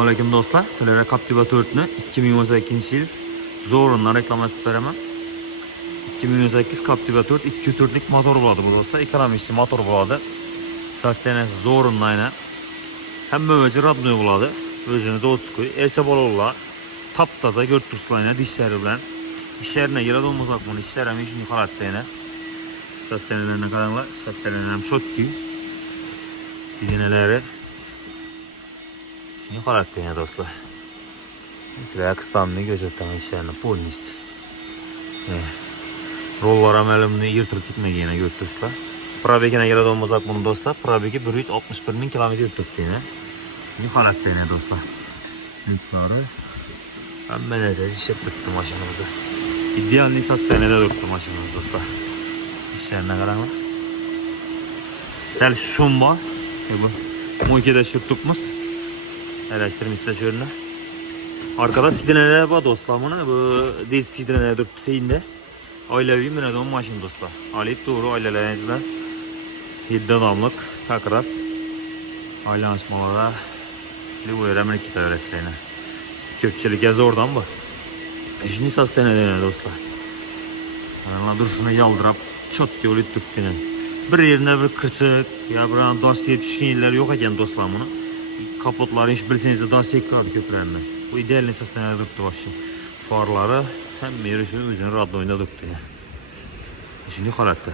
Assalomu alaykum do'stlar. Sizlarga Captiva 4'ni 2018-yil zo'rindan reklam etib beraman. 2018 Captiva 4 2.4'lik motor bo'ladi bu do'stlar. Ekonomik motor bo'ladi. Sustenance zo'rindan aynan. Hamma o'zi radnoy bo'ladi. O'zini zavodskoy, elcha bolalar taptaza görtürslayna dişleri bilan işlerine giradi olmasak bunu işler hem işini holatda yana. Sustenance'larına qaranlar, sustenance ham chotki. Sizinelari shuni holatda yana do'stlar. Sizlarga qistamni ko'rsataman ishlarni polnist. Rollar ham elimni yirtib ketmagan yana görtürslar. Probegine giradi olmasak bunu do'stlar. Probegi 161 ming kilometr yurtibdi yana. Shuni holatda yana do'stlar. Yuklari hamma narsa ishib turibdi mashinamizda. Idealniy sostoyaniyada turibdi mashinamiz do'stlar. İşlerine qaranglar. Sal shum bor. Bu moykada shirtibmiz. Araştırmışlar şöyle. Arkada sidneler var dostlar buna. Bu diz sidneler turibdi teyinde. Oilaviy minadon mashin do'stlar. Olib to'g'ri oilalaringiz bilan 7 odamlik kakras aylanishmalara Livoyra men ketaverasizlar. Ko'pchilikga zo'rdan bu. Ishni sostenadilar do'stlar. Mana dursini yaldirab chotga olib turibdi. Bir yerine bir kırçık ya bir an daş deyip düşkün yerler yok ekan do'stlar buni. Kapotları hiç bilseniz de daş deyip kaldı köprülerine. Bu idealni sostenadilar turibdi başım. Farları hem yürüyüşü özünü radyoyunda turibdi. Şimdi holatda.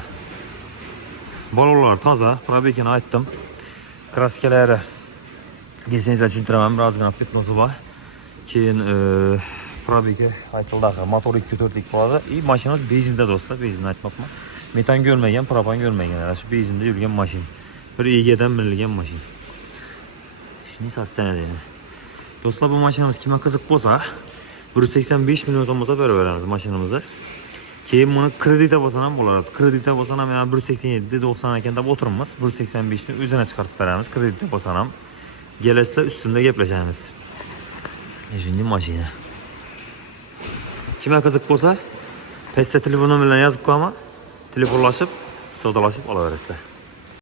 Balolar taza, probekini aytdim. Kraskelari Geçenizler tushuntiraman, birozgina petnosi bor. Keyin probegi aytildi, motor 2.4'lik bo'ladi. Mashinamiz benzinda do'stlar, benzinni aytmoqman. Metan görmeyen, propan görmeyen. Şu benzinda yurgan mashin. Bir egadan minilgan mashin. Shuni sostenadilar. Do'stlar, bu mashinamiz kimga qiziq bo'lsa, 185 million so'm bo'lsa beraveramiz mashinamizni. Keyin buni kredita bo'lsa ham bo'ladi. Kredita bo'lsa ham yana 187 90 ekan deb o'tiramiz. 185 ni o'zini chiqarib beramiz. Kredita bo'lsa ham gelirse üstünde geplashamiz. Şimdi mashina. Kimga qiziq bo'lsa, pastda telefon nomeridan yozib qo'yaman. Telefonlashib, savdolashib olaverasizlar.